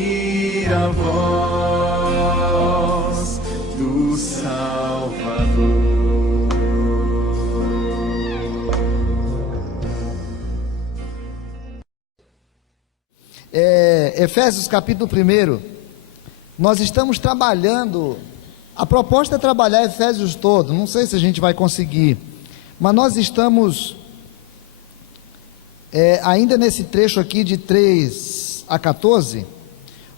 ouvir a voz do Salvador. Efésios capítulo 1, nós estamos trabalhando, a proposta é trabalhar Efésios todo, não sei se a gente vai conseguir, mas nós estamos ainda nesse trecho aqui de 3 a 14,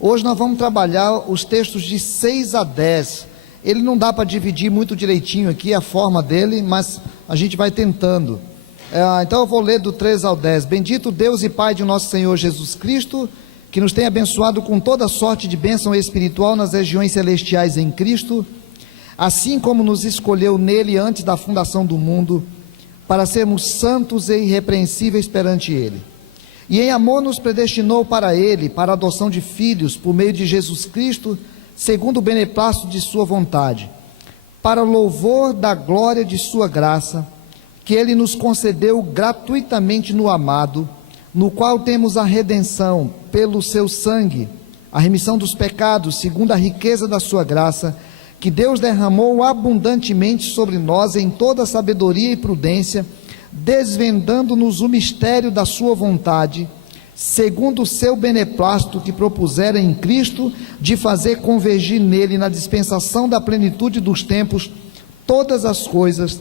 hoje nós vamos trabalhar os textos de 6 a 10, ele não dá para dividir muito direitinho aqui a forma dele, mas a gente vai tentando. Então eu vou ler do 3 ao 10, bendito Deus e Pai de nosso Senhor Jesus Cristo, que nos tem abençoado com toda sorte de bênção espiritual nas regiões celestiais em Cristo, assim como nos escolheu nele antes da fundação do mundo, para sermos santos e irrepreensíveis perante ele. E em amor nos predestinou para ele, para a adoção de filhos, por meio de Jesus Cristo, segundo o beneplácito de sua vontade, para louvor da glória de sua graça, que ele nos concedeu gratuitamente no amado, no qual temos a redenção pelo seu sangue, a remissão dos pecados, segundo a riqueza da sua graça, que Deus derramou abundantemente sobre nós em toda sabedoria e prudência, desvendando-nos o mistério da sua vontade, segundo o seu beneplácito que propusera em Cristo, de fazer convergir nele, na dispensação da plenitude dos tempos, todas as coisas,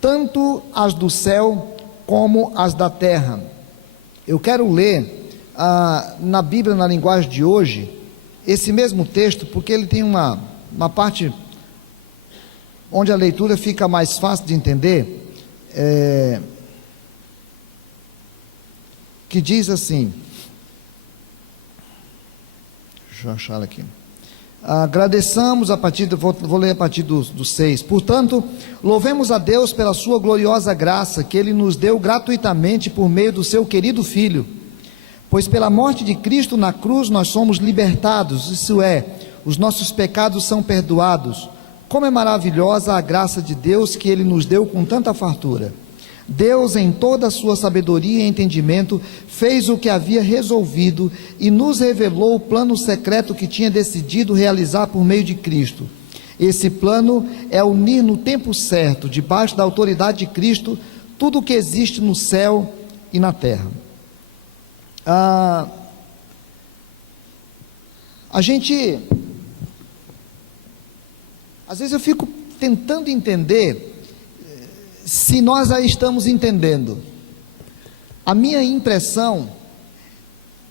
tanto as do céu como as da terra. Eu quero ler na Bíblia, na linguagem de hoje, esse mesmo texto, porque ele tem uma parte onde a leitura fica mais fácil de entender, que diz assim, deixa eu achar aqui, agradeçamos vou ler a partir do 6, portanto, louvemos a Deus pela sua gloriosa graça, que ele nos deu gratuitamente por meio do seu querido Filho, pois pela morte de Cristo na cruz nós somos libertados, isso é, os nossos pecados são perdoados. Como é maravilhosa a graça de Deus que ele nos deu com tanta fartura. Deus, em toda a sua sabedoria e entendimento, fez o que havia resolvido e nos revelou o plano secreto que tinha decidido realizar por meio de Cristo. Esse plano é unir no tempo certo, debaixo da autoridade de Cristo, tudo o que existe no céu e na terra. Às vezes eu fico tentando entender se nós já estamos entendendo. A minha impressão,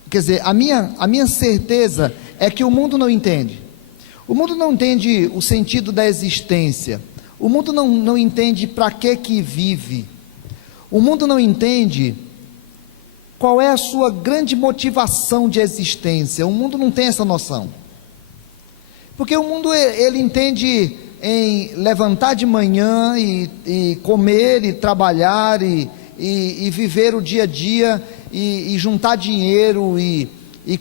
quer dizer, a minha certeza é que o mundo não entende. O mundo não entende o sentido da existência. O mundo não entende para que vive. O mundo não entende qual é a sua grande motivação de existência. O mundo não tem essa noção. Porque o mundo, ele entende em levantar de manhã e comer e trabalhar e viver o dia a dia e juntar dinheiro e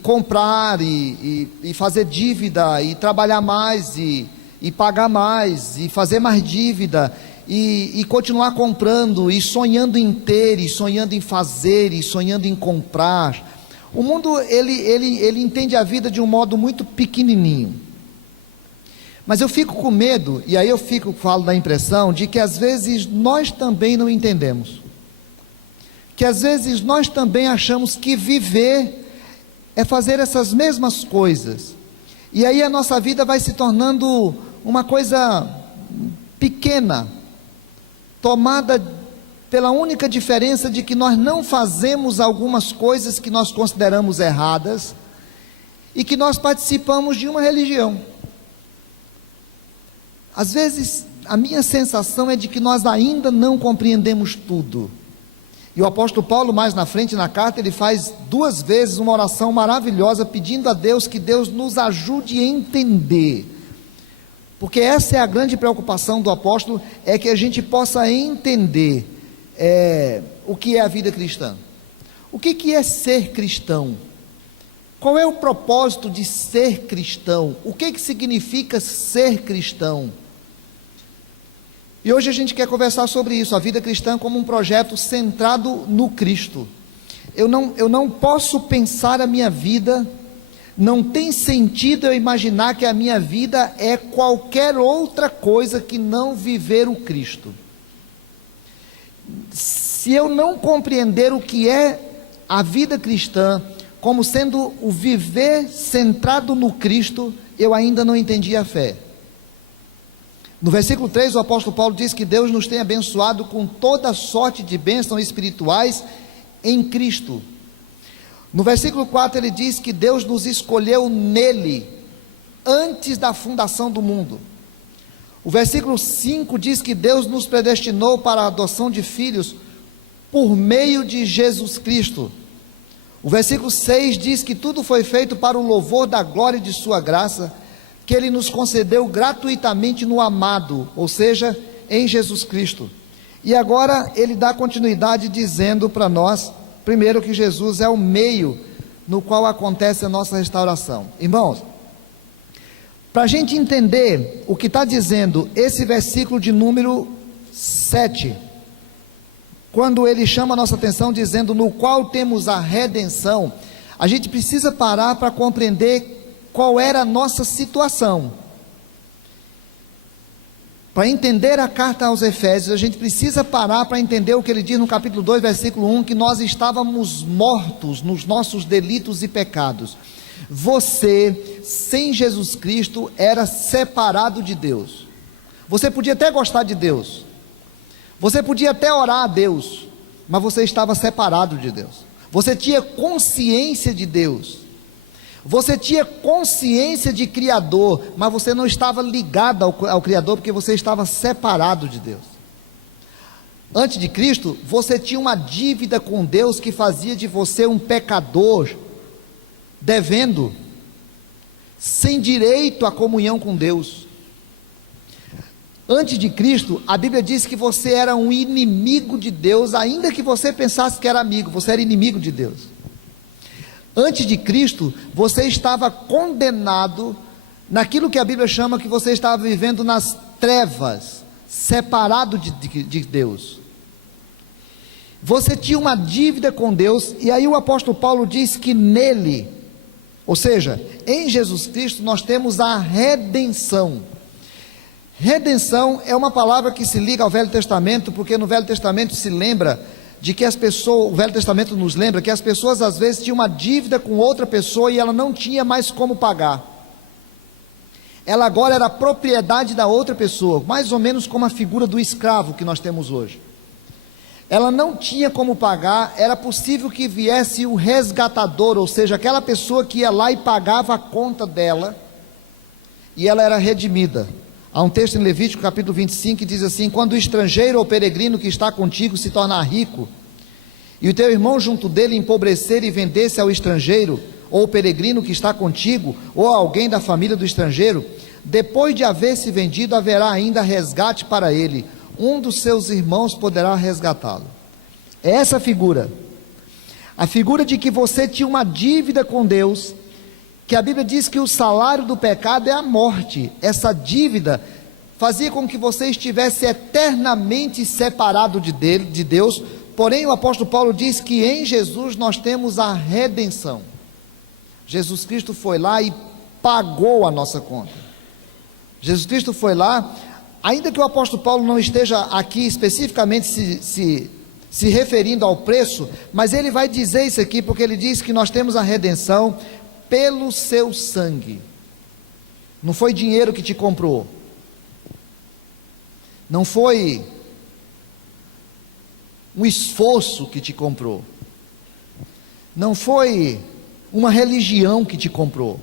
comprar e fazer dívida e trabalhar mais e pagar mais e fazer mais dívida e continuar comprando e sonhando em ter e sonhando em fazer e sonhando em comprar. O mundo ele entende a vida de um modo muito pequenininho. Mas eu fico com medo, e aí falo da impressão de que às vezes nós também não entendemos, que às vezes nós também achamos que viver é fazer essas mesmas coisas, e aí a nossa vida vai se tornando uma coisa pequena, tomada pela única diferença de que nós não fazemos algumas coisas que nós consideramos erradas, e que nós participamos de uma religião. Às vezes, a minha sensação é de que nós ainda não compreendemos tudo. E o apóstolo Paulo, mais na frente na carta, ele faz 2 vezes uma oração maravilhosa, pedindo a Deus que Deus nos ajude a entender. Porque essa é a grande preocupação do apóstolo, é que a gente possa entender o que é a vida cristã. O que é ser cristão? Qual é o propósito de ser cristão? O que significa ser cristão? E hoje a gente quer conversar sobre isso, a vida cristã como um projeto centrado no Cristo. Eu não posso pensar a minha vida Não tem sentido eu imaginar que a minha vida é qualquer outra coisa que não viver o Cristo. Se eu não compreender o que é a vida cristã, como sendo o viver centrado no Cristo, eu ainda não entendi a fé. No versículo 3, o apóstolo Paulo diz que Deus nos tem abençoado com toda sorte de bênçãos espirituais em Cristo. No versículo 4 ele diz que Deus nos escolheu nele, antes da fundação do mundo. O versículo 5 diz que Deus nos predestinou para a adoção de filhos por meio de Jesus Cristo. O versículo 6 diz que tudo foi feito para o louvor da glória de sua graça, que ele nos concedeu gratuitamente no amado, ou seja, em Jesus Cristo. E agora ele dá continuidade dizendo para nós, primeiro, que Jesus é o meio no qual acontece a nossa restauração. Irmãos, para a gente entender o que está dizendo esse versículo de número 7, quando ele chama a nossa atenção dizendo no qual temos a redenção, a gente precisa parar para compreender qual era a nossa situação. Para entender a carta aos Efésios, a gente precisa parar para entender o que ele diz no capítulo 2, versículo 1, que nós estávamos mortos nos nossos delitos e pecados. Você, sem Jesus Cristo, era separado de Deus. Você podia até gostar de Deus, você podia até orar a Deus, mas você estava separado de Deus. Você tinha consciência de Deus, você tinha consciência de Criador, mas você não estava ligado ao Criador, porque você estava separado de Deus. Antes de Cristo, você tinha uma dívida com Deus que fazia de você um pecador, devendo, sem direito à comunhão com Deus. Antes de Cristo, a Bíblia diz que você era um inimigo de Deus, ainda que você pensasse que era amigo, você era inimigo de Deus. Antes de Cristo, você estava condenado naquilo que a Bíblia chama que você estava vivendo nas trevas, separado de Deus. Você tinha uma dívida com Deus, e aí o apóstolo Paulo diz que nele, ou seja, em Jesus Cristo, nós temos a redenção. Redenção é uma palavra que se liga ao Velho Testamento, porque no Velho Testamento se lembra de que as pessoas, o Velho Testamento nos lembra que as pessoas às vezes tinham uma dívida com outra pessoa e ela não tinha mais como pagar. Ela agora era propriedade da outra pessoa, mais ou menos como a figura do escravo que nós temos hoje. Ela não tinha como pagar, era possível que viesse o resgatador, ou seja, aquela pessoa que ia lá e pagava a conta dela, e ela era redimida. Há um texto em Levítico capítulo 25 que diz assim: quando o estrangeiro ou peregrino que está contigo se tornar rico, e o teu irmão junto dele empobrecer e vender-se ao estrangeiro, ou o peregrino que está contigo, ou alguém da família do estrangeiro, depois de haver se vendido, haverá ainda resgate para ele, um dos seus irmãos poderá resgatá-lo. É essa figura, a figura de que você tinha uma dívida com Deus, que a Bíblia diz que o salário do pecado é a morte. Essa dívida fazia com que você estivesse eternamente separado de Deus, porém o apóstolo Paulo diz que em Jesus nós temos a redenção. Jesus Cristo foi lá e pagou a nossa conta. Jesus Cristo foi lá, ainda que o apóstolo Paulo não esteja aqui especificamente se referindo ao preço, mas ele vai dizer isso aqui, porque ele diz que nós temos a redenção pelo seu sangue. Não foi dinheiro que te comprou, não foi um esforço que te comprou, não foi uma religião que te comprou,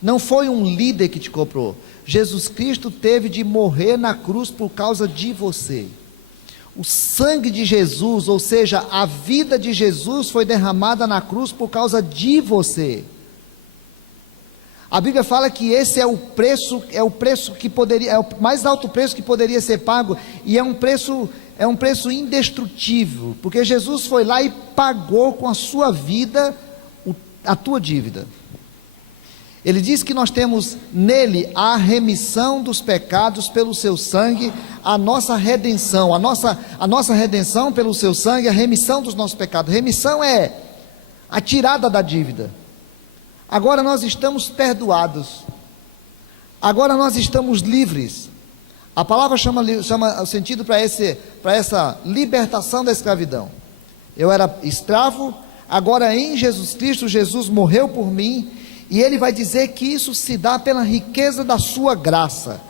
não foi um líder que te comprou. Jesus Cristo teve de morrer na cruz por causa de você. O sangue de Jesus, ou seja, a vida de Jesus foi derramada na cruz por causa de você. A Bíblia fala que esse é o preço que poderia, é o mais alto preço que poderia ser pago, e é um preço indestrutível, porque Jesus foi lá e pagou com a sua vida a tua dívida. Ele diz que nós temos nele a remissão dos pecados pelo seu sangue, a nossa redenção, a nossa redenção pelo seu sangue, a remissão dos nossos pecados. Remissão é a tirada da dívida, Agora nós estamos perdoados. Agora nós estamos livres. A palavra chama o sentido para essa libertação da escravidão. Eu era escravo, agora em Jesus Cristo, Jesus morreu por mim, e Ele vai dizer que isso se dá pela riqueza da sua graça.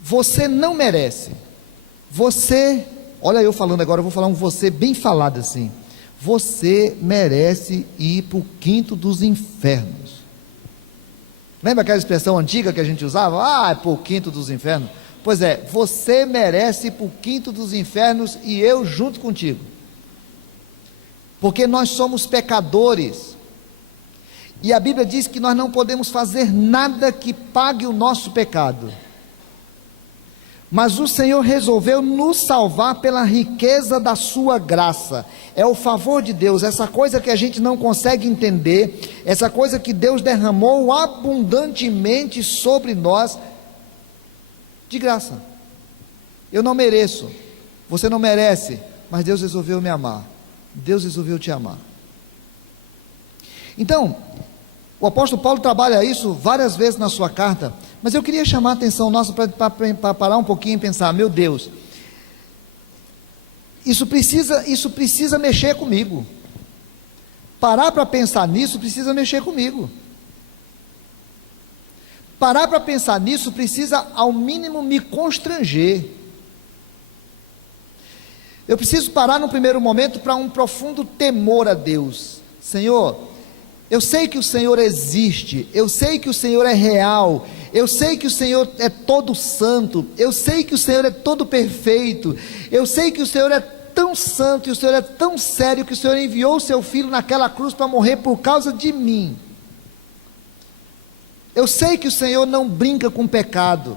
Você não merece. Você, olha eu falando agora, eu vou falar um você bem falado assim. Você merece ir para o quinto dos infernos. Lembra aquela expressão antiga que a gente usava? Ah, é para o quinto dos infernos. Pois é, você merece ir para o quinto dos infernos e eu junto contigo. Porque nós somos pecadores. E a Bíblia diz que nós não podemos fazer nada que pague o nosso pecado. Mas o Senhor resolveu nos salvar pela riqueza da sua graça. É o favor de Deus, essa coisa que a gente não consegue entender, essa coisa que Deus derramou abundantemente sobre nós, de graça. Eu não mereço, você não merece, mas Deus resolveu me amar. Deus resolveu te amar. Então, o apóstolo Paulo trabalha isso várias vezes na sua carta, mas eu queria chamar a atenção nossa para parar um pouquinho e pensar, meu Deus, isso precisa mexer comigo. Parar para pensar nisso precisa mexer comigo. Parar para pensar nisso precisa, ao mínimo, me constranger. Eu preciso parar no primeiro momento para um profundo temor a Deus. Senhor, eu sei que o Senhor existe, eu sei que o Senhor é real, eu sei que o Senhor é todo santo, eu sei que o Senhor é todo perfeito, eu sei que o Senhor é tão santo e o Senhor é tão sério que o Senhor enviou o seu Filho naquela cruz para morrer por causa de mim. Eu sei que o Senhor não brinca com pecado,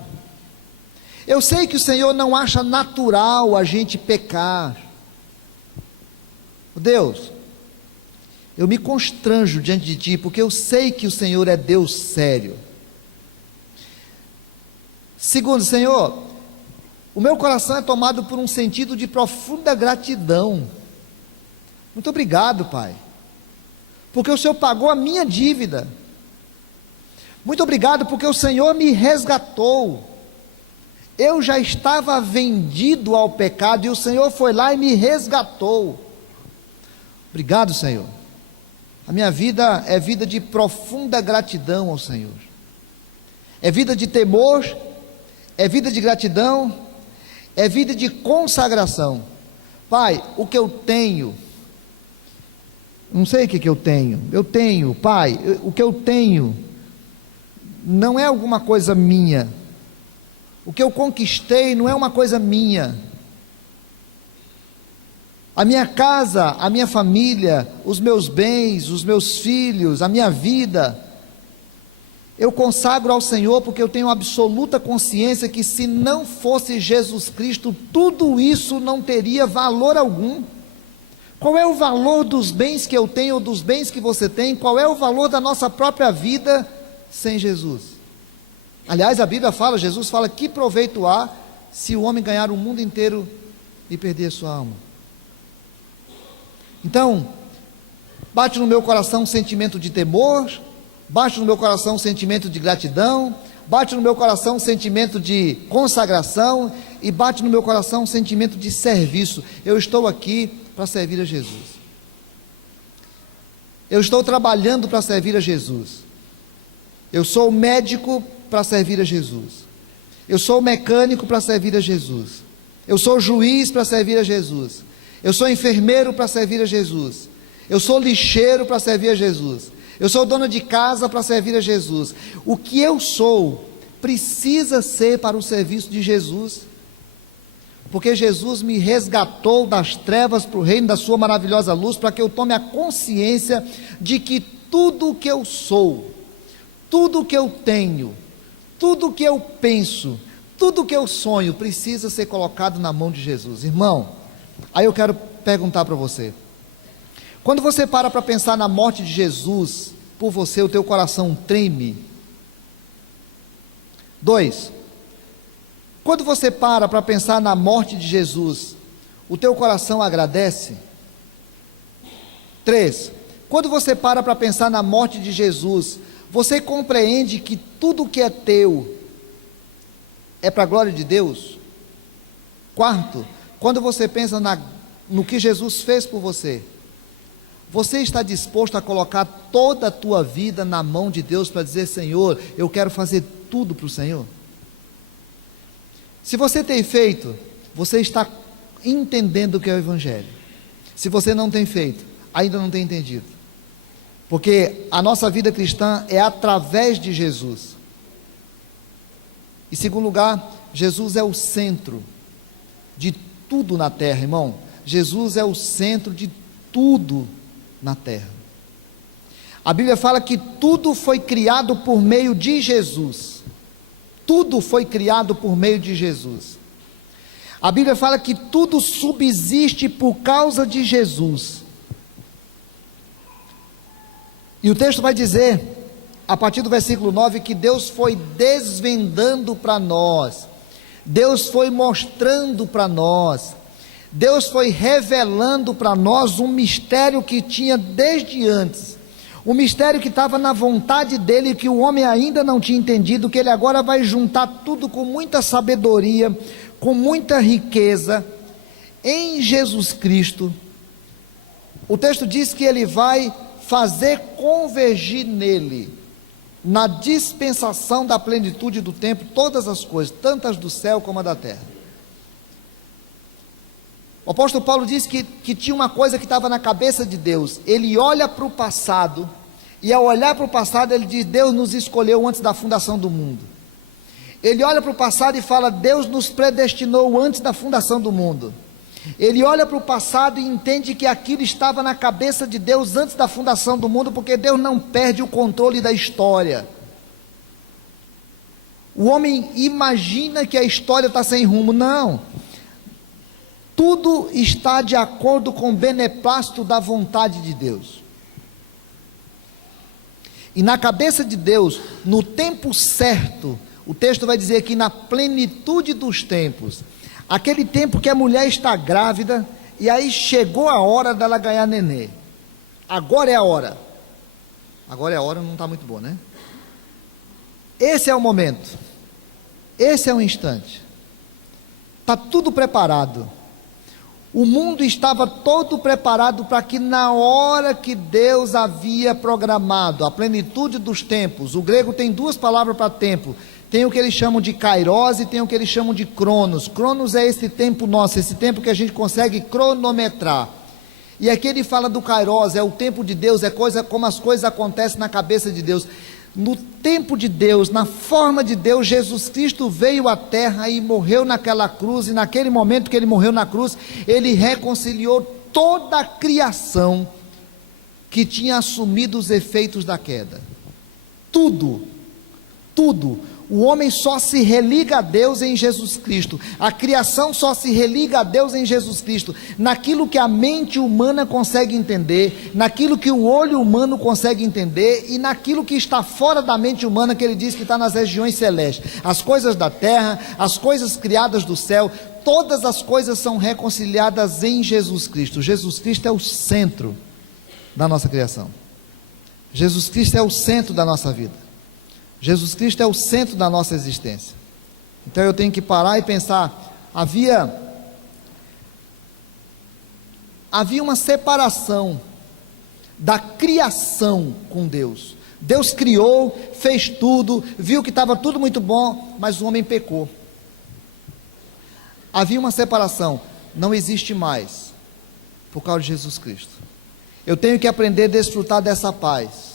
eu sei que o Senhor não acha natural a gente pecar. Deus, eu me constranjo diante de Ti, porque eu sei que o Senhor é Deus sério. Segundo, Senhor, o meu coração é tomado por um sentido de profunda gratidão. Muito obrigado, Pai, porque o Senhor pagou a minha dívida. Muito obrigado porque o Senhor me resgatou. Eu já estava vendido ao pecado e o Senhor foi lá e me resgatou. Obrigado, Senhor. A minha vida é vida de profunda gratidão ao Senhor. É vida de temor, é vida de gratidão, é vida de consagração. Pai, o que eu tenho, não sei o que eu tenho, Pai, o que eu tenho não é alguma coisa minha. O que eu conquistei não é uma coisa minha. A minha casa, a minha família, os meus bens, os meus filhos, a minha vida, eu consagro ao Senhor, porque eu tenho absoluta consciência que se não fosse Jesus Cristo, tudo isso não teria valor algum. Qual é o valor dos bens que eu tenho, ou dos bens que você tem? Qual é o valor da nossa própria vida sem Jesus? Aliás, a Bíblia fala, Jesus fala, que proveito há se o homem ganhar o mundo inteiro e perder a sua alma? Então, bate no meu coração um sentimento de temor, bate no meu coração um sentimento de gratidão, bate no meu coração um sentimento de consagração, e bate no meu coração um sentimento de serviço. Eu estou aqui para servir a Jesus. Eu estou trabalhando para servir a Jesus. Eu sou médico para servir a Jesus. Eu sou mecânico para servir a Jesus. Eu sou juiz para servir a Jesus. Eu sou enfermeiro para servir a Jesus. Eu sou lixeiro para servir a Jesus. Eu sou dono de casa para servir a Jesus. O que eu sou precisa ser para o serviço de Jesus, porque Jesus me resgatou das trevas para o reino da sua maravilhosa luz, para que eu tome a consciência de que tudo o que eu sou, tudo o que eu tenho, tudo o que eu penso, tudo o que eu sonho, precisa ser colocado na mão de Jesus. Irmão, aí eu quero perguntar para você, quando você para pensar na morte de Jesus por você, o teu coração treme? 2, quando você para pensar na morte de Jesus, o teu coração agradece? 3, Quando você para pensar na morte de Jesus, você compreende que tudo que é teu é para a glória de Deus? Quarto, quando você pensa no que Jesus fez por você, você está disposto a colocar toda a tua vida na mão de Deus para dizer: Senhor, eu quero fazer tudo para o Senhor? Se você tem feito, você está entendendo o que é o Evangelho. Se você não tem feito, ainda não tem entendido. Porque a nossa vida cristã é através de Jesus. Em segundo lugar, Jesus é o centro de tudo na terra, irmão. Jesus é o centro de tudo na terra. A Bíblia fala que tudo foi criado por meio de Jesus. Tudo foi criado por meio de Jesus. A Bíblia fala que tudo subsiste por causa de Jesus. E o texto vai dizer, a partir do versículo 9, que Deus foi desvendando para nós, Deus foi mostrando para nós, Deus foi revelando para nós um mistério que tinha desde antes, um mistério que estava na vontade dele, que o homem ainda não tinha entendido, que ele agora vai juntar tudo com muita sabedoria, com muita riqueza, em Jesus Cristo. O texto diz que ele vai fazer convergir nele, na dispensação da plenitude do tempo, todas as coisas, tantas do céu como a da terra. O apóstolo Paulo diz que tinha uma coisa que estava na cabeça de Deus. Ele olha para o passado, e ao olhar para o passado ele diz: Deus nos escolheu antes da fundação do mundo. Ele olha para o passado e fala: Deus nos predestinou antes da fundação do mundo. Ele olha para o passado e entende que aquilo estava na cabeça de Deus antes da fundação do mundo, porque Deus não perde o controle da história. O homem imagina que a história está sem rumo. Não, tudo está de acordo com o beneplácito da vontade de Deus. E na cabeça de Deus, no tempo certo, o texto vai dizer que na plenitude dos tempos, aquele tempo que a mulher está grávida, e aí chegou a hora dela ganhar nenê. Agora é a hora. Agora é a hora, não está muito boa, né? Esse é o momento. Esse é o instante. Está tudo preparado. O mundo estava todo preparado para que na hora que Deus havia programado, a plenitude dos tempos, o grego tem duas palavras para tempo, tem o que eles chamam de kairos e tem o que eles chamam de cronos. Cronos é esse tempo nosso, esse tempo que a gente consegue cronometrar. E aqui ele fala do kairos, é o tempo de Deus, é coisa como as coisas acontecem na cabeça de Deus. No tempo de Deus, na forma de Deus, Jesus Cristo veio à terra e morreu naquela cruz, e naquele momento que ele morreu na cruz, ele reconciliou toda a criação que tinha assumido os efeitos da queda. Tudo. O homem só se religa a Deus em Jesus Cristo, a criação só se religa a Deus em Jesus Cristo, naquilo que a mente humana consegue entender, naquilo que o olho humano consegue entender, e naquilo que está fora da mente humana, que ele diz que está nas regiões celestes, as coisas da terra, as coisas criadas do céu, todas as coisas são reconciliadas em Jesus Cristo. Jesus Cristo é o centro da nossa criação, Jesus Cristo é o centro da nossa vida, Jesus Cristo é o centro da nossa existência. Então eu tenho que parar e pensar, havia uma separação da criação com Deus. Deus criou, fez tudo, viu que estava tudo muito bom, mas o homem pecou. Havia uma separação, não existe mais, por causa de Jesus Cristo. Eu tenho que aprender a desfrutar dessa paz.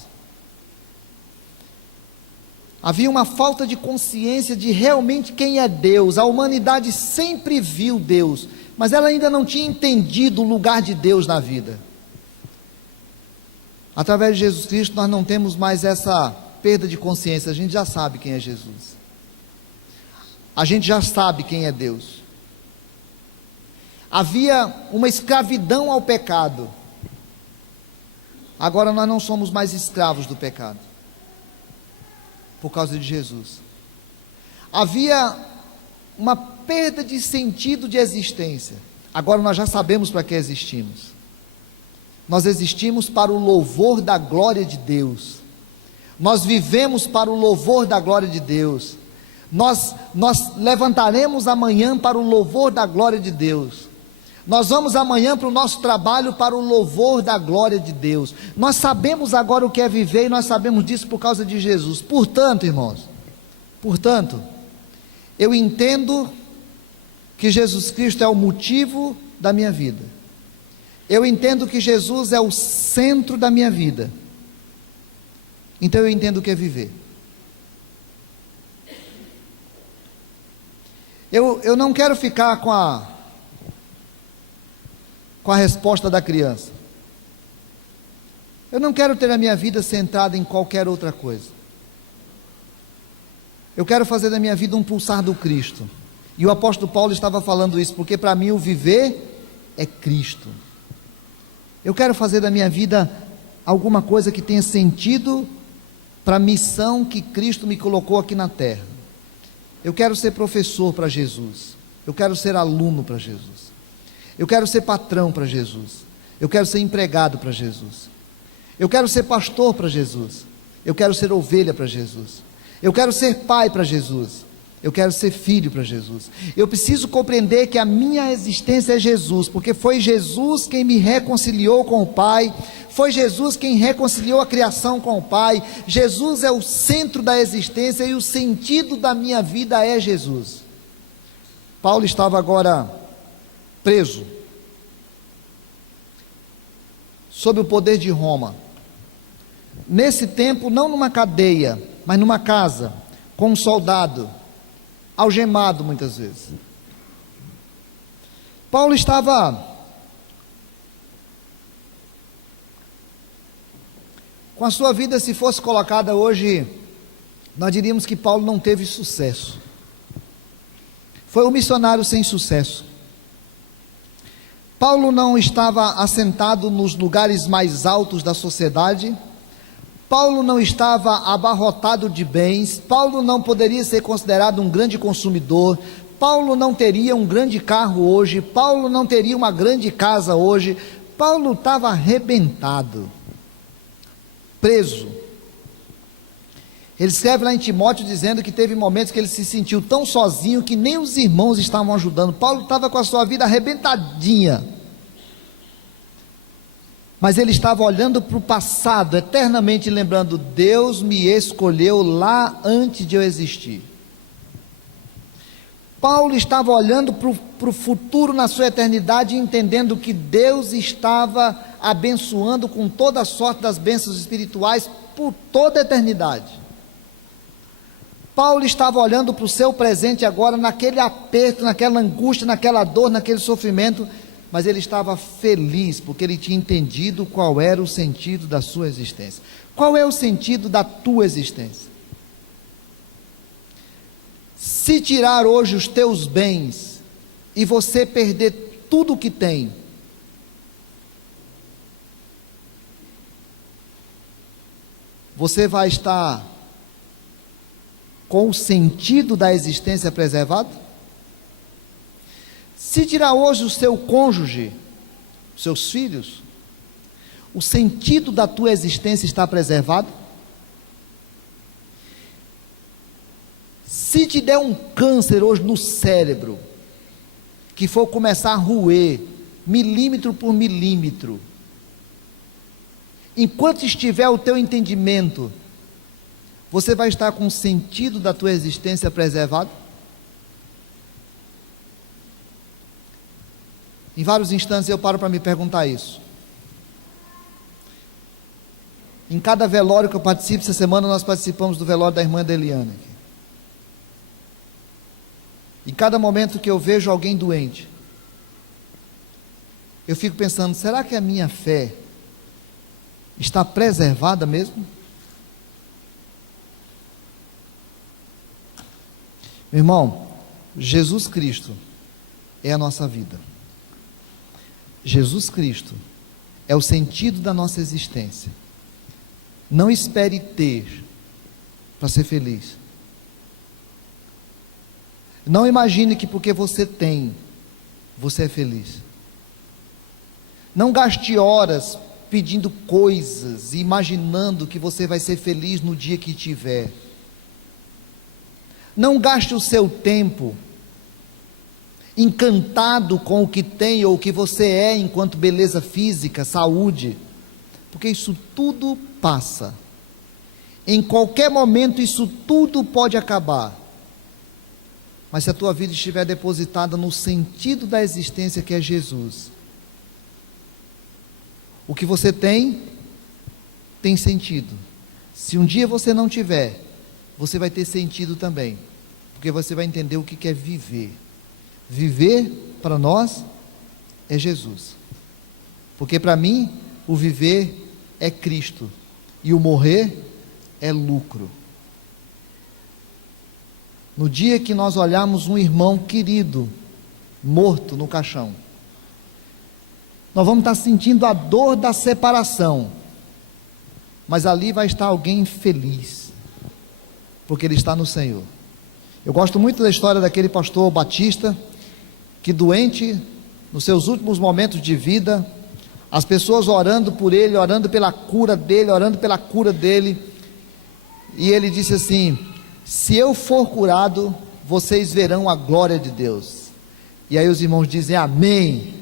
Havia uma falta de consciência de realmente quem é Deus. A humanidade sempre viu Deus, mas ela ainda não tinha entendido o lugar de Deus na vida. Através de Jesus Cristo nós não temos mais essa perda de consciência, a gente já sabe quem é Jesus. A gente já sabe quem é Deus. Havia uma escravidão ao pecado. Agora nós não somos mais escravos do pecado, por causa de Jesus. Havia uma perda de sentido de existência. Agora nós já sabemos para que existimos. Nós existimos para o louvor da glória de Deus. Nós vivemos para o louvor da glória de Deus. Nós levantaremos amanhã para o louvor da glória de Deus. Nós vamos amanhã para o nosso trabalho para o louvor da glória de Deus. Nós sabemos agora o que é viver e nós sabemos disso por causa de Jesus. Portanto, irmãos, eu entendo que Jesus Cristo é o motivo da minha vida. Eu entendo que Jesus é o centro da minha vida. Então eu entendo o que é viver. Eu não quero ficar com a resposta da criança. Eu não quero ter a minha vida centrada em qualquer outra coisa. Eu quero fazer da minha vida um pulsar do Cristo. E o apóstolo Paulo estava falando isso, porque para mim o viver é Cristo. Eu quero fazer da minha vida alguma coisa que tenha sentido para a missão que Cristo me colocou aqui na terra. Eu quero ser professor para Jesus. Eu quero ser aluno para Jesus. Eu quero ser patrão para Jesus. Eu quero ser empregado para Jesus. Eu quero ser pastor para Jesus. Eu quero ser ovelha para Jesus. Eu quero ser pai para Jesus. Eu quero ser filho para Jesus. Eu preciso compreender que a minha existência é Jesus, porque foi Jesus quem me reconciliou com o Pai, foi Jesus quem reconciliou a criação com o Pai. Jesus é o centro da existência e o sentido da minha vida é Jesus. Paulo estava agora preso, sob o poder de Roma. Nesse tempo, não numa cadeia, mas numa casa, com um soldado, algemado muitas vezes. Paulo estava com a sua vida, se fosse colocada hoje, nós diríamos que Paulo não teve sucesso. Foi um missionário sem sucesso. Paulo não estava assentado nos lugares mais altos da sociedade. Paulo não estava abarrotado de bens. Paulo não poderia ser considerado um grande consumidor. Paulo não teria um grande carro hoje. Paulo não teria uma grande casa hoje. Paulo estava arrebentado, preso. Ele escreve lá em Timóteo dizendo que teve momentos que ele se sentiu tão sozinho que nem os irmãos estavam ajudando. Paulo estava com a sua vida arrebentadinha. Mas ele estava olhando para o passado, eternamente lembrando: Deus me escolheu lá antes de eu existir. Paulo estava olhando para o futuro na sua eternidade, entendendo que Deus estava abençoando com toda a sorte das bênçãos espirituais por toda a eternidade. Paulo estava olhando para o seu presente agora, naquele aperto, naquela angústia, naquela dor, naquele sofrimento, mas ele estava feliz, porque ele tinha entendido qual era o sentido da sua existência. Qual é o sentido da tua existência? Se tirar hoje os teus bens, e você perder tudo o que tem, você vai estar com o sentido da existência preservado? Se tirar hoje o seu cônjuge, seus filhos, o sentido da tua existência está preservado? Se te der um câncer hoje no cérebro, que for começar a roer, milímetro por milímetro, enquanto estiver o teu entendimento, você vai estar com o sentido da tua existência preservado? Em vários instantes eu paro para me perguntar isso. Em cada velório que eu participo, essa semana nós participamos do velório da irmã Deliane. Em cada momento que eu vejo alguém doente, eu fico pensando: será que a minha fé está preservada mesmo? Meu irmão, Jesus Cristo é a nossa vida. Jesus Cristo é o sentido da nossa existência. Não espere ter para ser feliz. Não imagine que porque você tem, você é feliz. Não gaste horas pedindo coisas, imaginando que você vai ser feliz no dia que tiver. Não gaste o seu tempo encantado com o que tem ou o que você é enquanto beleza física, saúde, porque isso tudo passa. Em qualquer momento isso tudo pode acabar. Mas se a tua vida estiver depositada no sentido da existência, que é Jesus, o que você tem sentido. Se um dia você não tiver, você vai ter sentido também, porque você vai entender o que é viver. Viver para nós é Jesus, porque para mim o viver é Cristo e o morrer é lucro. No dia que nós olharmos um irmão querido morto no caixão, nós vamos estar sentindo a dor da separação, mas ali vai estar alguém feliz, porque ele está no Senhor. Eu gosto muito da história daquele pastor batista, que doente, nos seus últimos momentos de vida, as pessoas orando por ele, orando pela cura dele, e ele disse assim: se eu for curado, vocês verão a glória de Deus. E aí os irmãos dizem amém.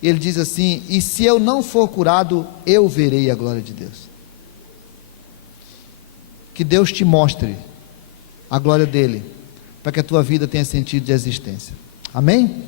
Ele diz assim: e se eu não for curado, eu verei a glória de Deus. Que Deus te mostre a glória dele, para que a tua vida tenha sentido de existência. Amém?